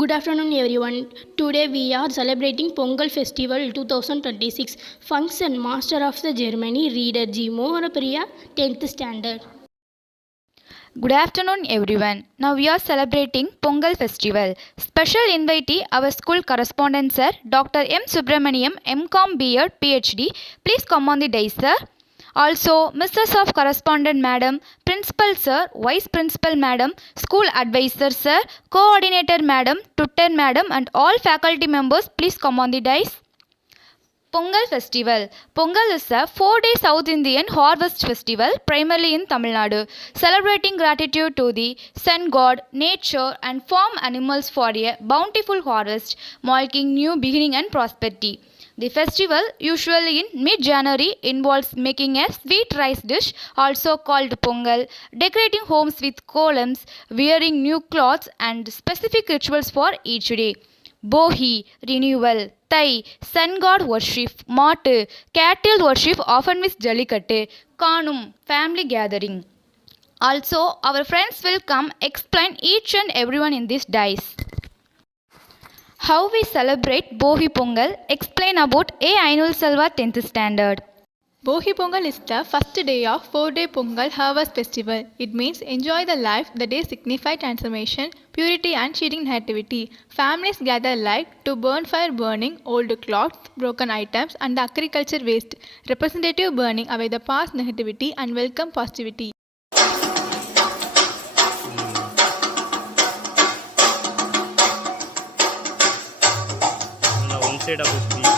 Good afternoon everyone. Today we are celebrating Pongal Festival 2026. Function Master of the Germany Reader G. Mohanapriya 10th Standard. Good afternoon everyone. Now we are celebrating Pongal Festival. Special invitee our school correspondent sir Dr. M. Subramaniam M.Com B.Ed PhD. Please come on the dais sir. Also Mrs. of Correspondent Madam, Principal Sir, Vice Principal Madam, School Advisor Sir, Coordinator Madam, Tutor Madam and all faculty members please come on the dais. Pongal Festival. Pongal is a 4-day South Indian harvest festival primarily in Tamil Nadu, celebrating gratitude to the sun god, nature and farm animals for a bountiful harvest, marking new beginning and prosperity. The festival, usually in mid-January, involves making a sweet rice dish, also called pongal, decorating homes with columns, wearing new clothes and specific rituals for each day. Bohi, renewal, Thai, sun god worship, Matu, cattle worship often with Jallikattu, Kanum, family gathering. Also, our friends will come explain each and everyone in this dice. How we celebrate Bohi Pongal, explain about A. Ainul Selva 10th Standard. Bohi Pongal is the first day of 4-day Pongal harvest festival. It means enjoy the life. The day signifies transformation, purity and cheating nativity. Families gather alike to burn fire burning old cloths, broken items and the agriculture waste. Representative burning away the past negativity and welcome positivity. Side of the speech.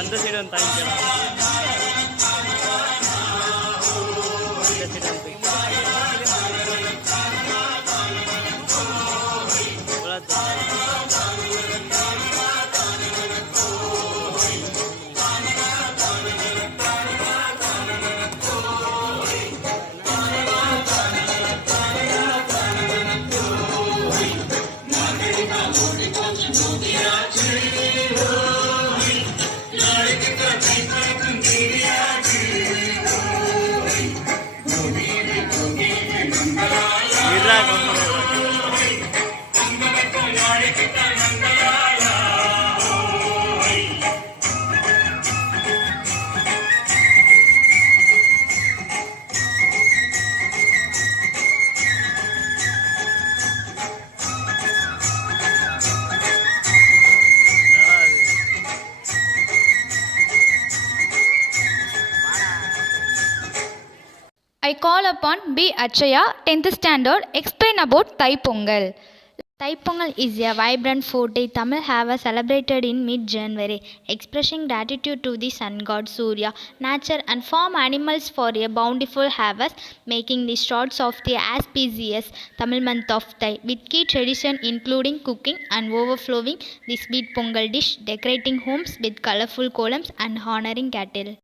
அந்த side வந்து தாங்கிக்கலாம். I call upon B. Achaya, 10th Standard, explain about Thai Pongal. Thai Pongal is a vibrant 4-day Tamil harvest celebrated in mid-January, expressing gratitude to the sun god Surya, nature and farm animals for a bountiful harvest, making the starts of the auspicious Tamil month of Thai, with key tradition including cooking and overflowing the sweet Pongal dish, decorating homes with colorful columns and honoring cattle.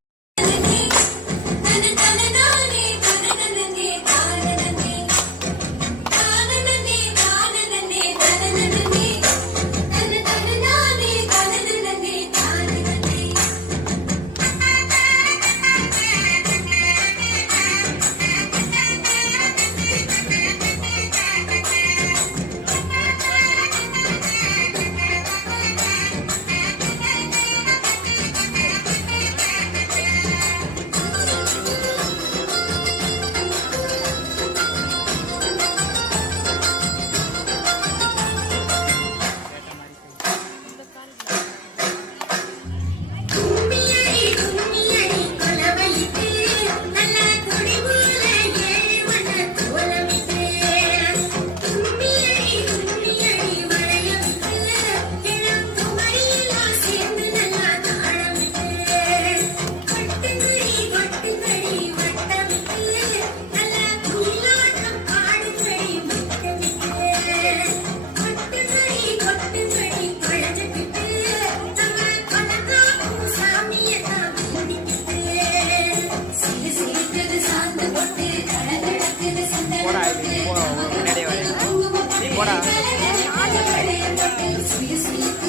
போடா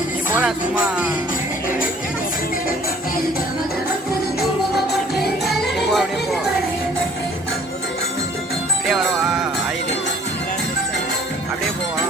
நீ போடா சும்மா போ அப்படியே போ அப்படியே வரவா oil அப்படியே போவா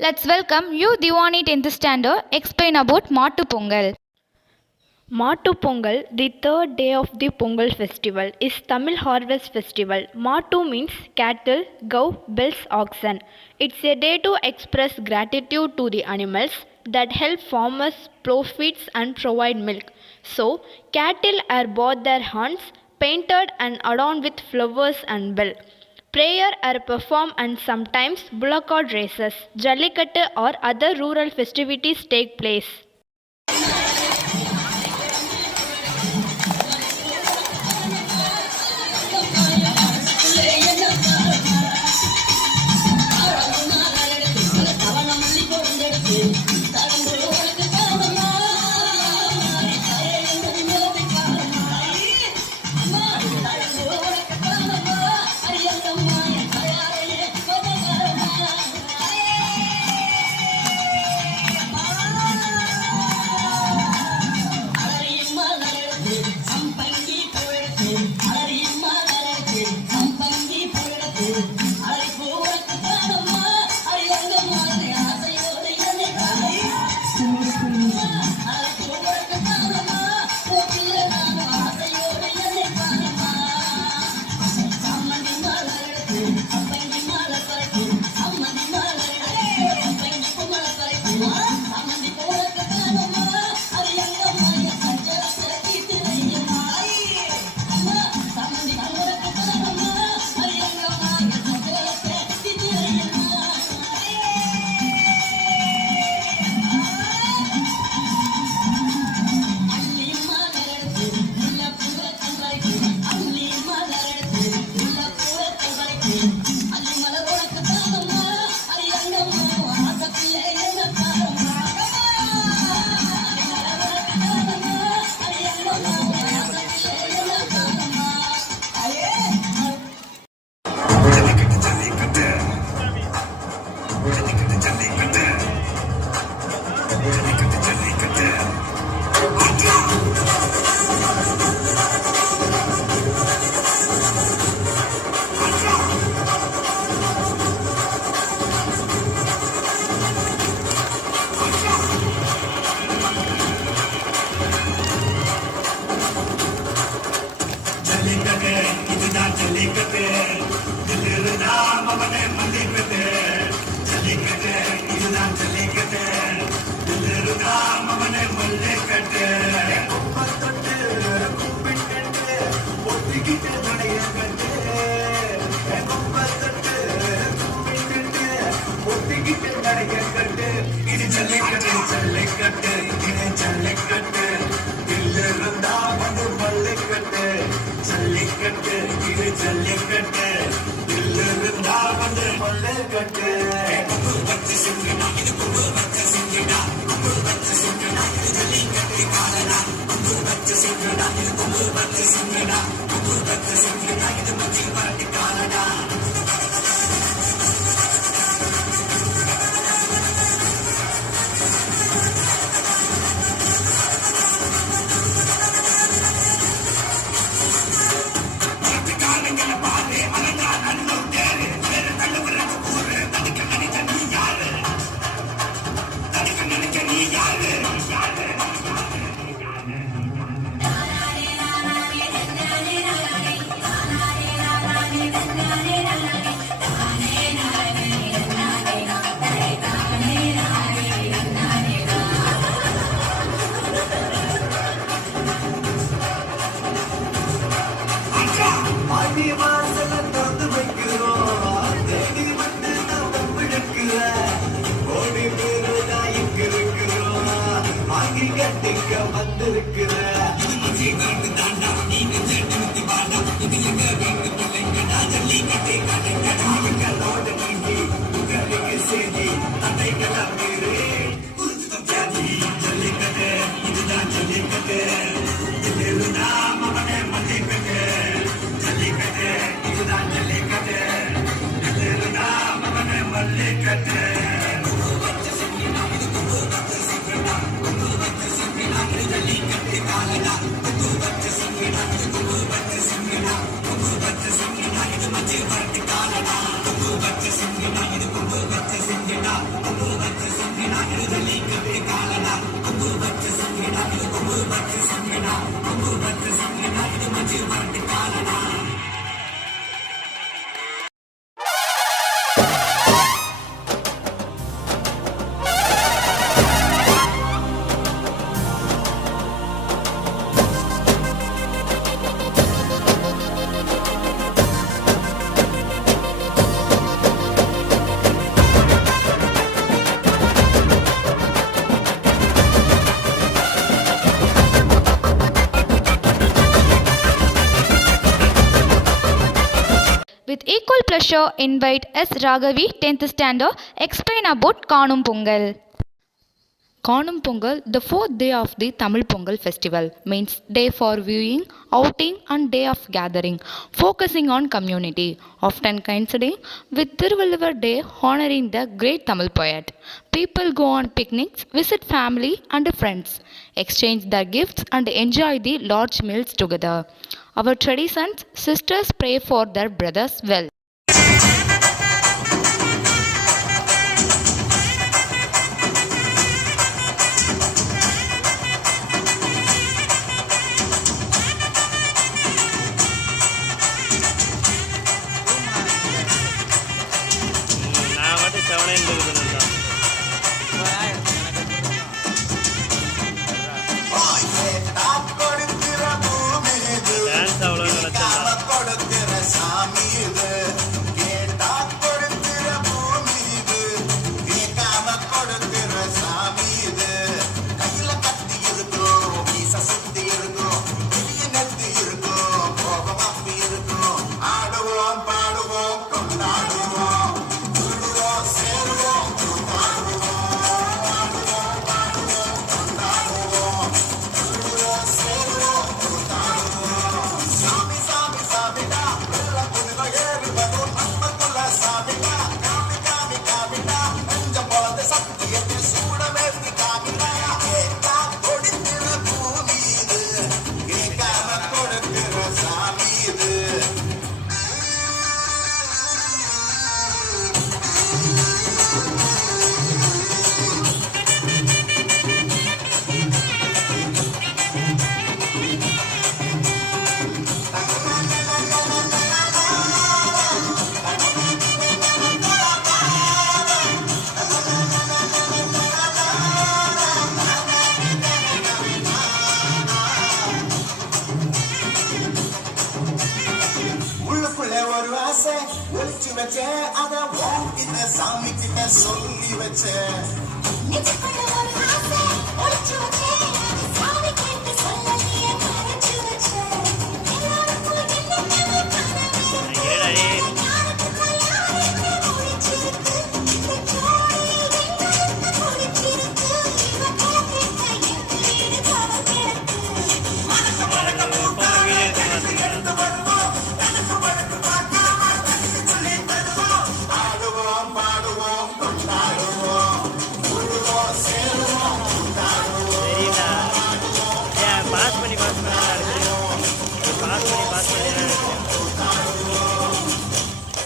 Let's welcome you Diwani 10th standard explain about Mattu Pongal. Mattu Pongal, the third day of the Pongal festival, is Tamil harvest festival. Mattu means cattle, cow, bulls, oxen. It's a day to express gratitude to the animals that help farmers profits and provide milk. So, cattle are bought their horns, painted and adorned with flowers and bell. Prayer are performed and sometimes bullock races, jallikattu or other rural festivities take place. Jallikattu With equal pleasure, invite S. Raghavi, 10th standard, explain about Kanum Pongal. Kanum Pongal, the fourth day of the Tamil Pongal festival, means day for viewing, outing and day of gathering, focusing on community, often coinciding with Thiruvalluvar Day honoring the great Tamil poet. People go on picnics, visit family and friends, exchange their gifts and enjoy the large meals together. Our traditions, sisters pray for their brothers well. நான் மட்டும் செவனே இருக்குதுன்னு dance அவ்வளோ நினச்சா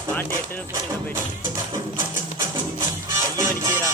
பாட்டு 8 நிமிஷத்துல போயிடுச்சு. கையை வலிக்கிறா.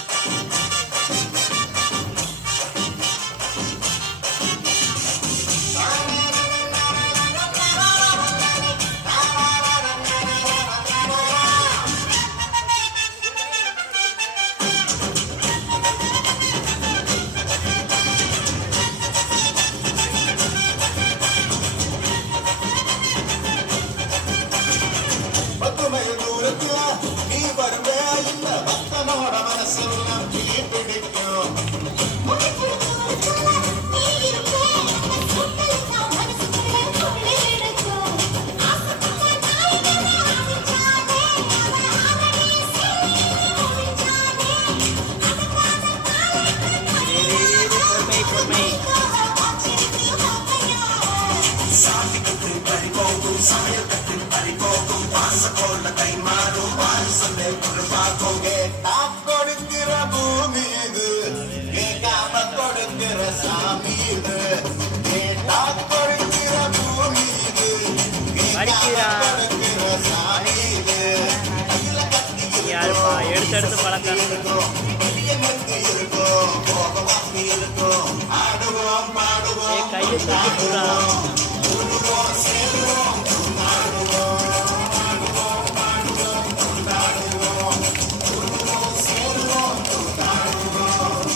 யாருப்பா எடுத்து பழக்கம் கையை தூக்கி போடா.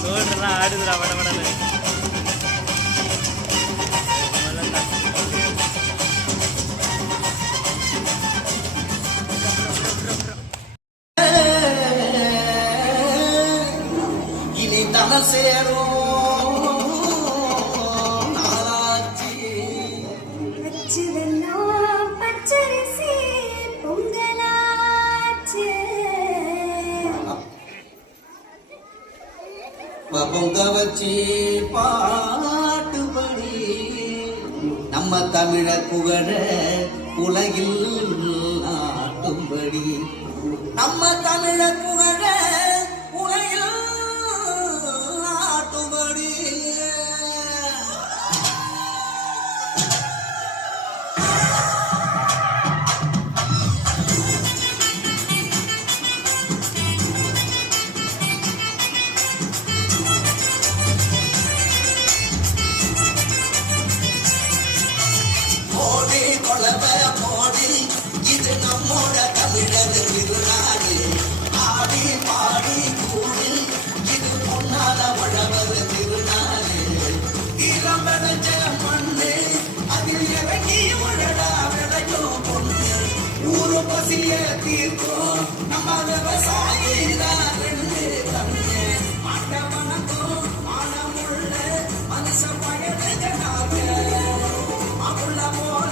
சோல்டர்லாம் ஆடுதுடா வடவடன்னு. இனி தன சேரும் பொங்க வச்சு பாட்டுபடி நம்ம தமிழ புகழ உலகில் நாட்டும்படி நம்ம தமிழ புகழ உலகில் நாட்டும்படி இது நம்மோட தமிழர் திருநாடு ஆடி பாடி கூடி இது பொன்னால உழவர் திருநாடு இளம் விளைஞ்ச மண்ணு அதில் இறங்கி உழடா விளையும் பொண்ணு ஊரு பசிய தீர்க்கும் நம்ம விவசாயி தான் ரெண்டு கண்ணு மாட்ட வணக்கம் மானமுள்ள மனுஷ பயண அவுள்ள போல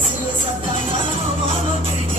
சில சத்தம்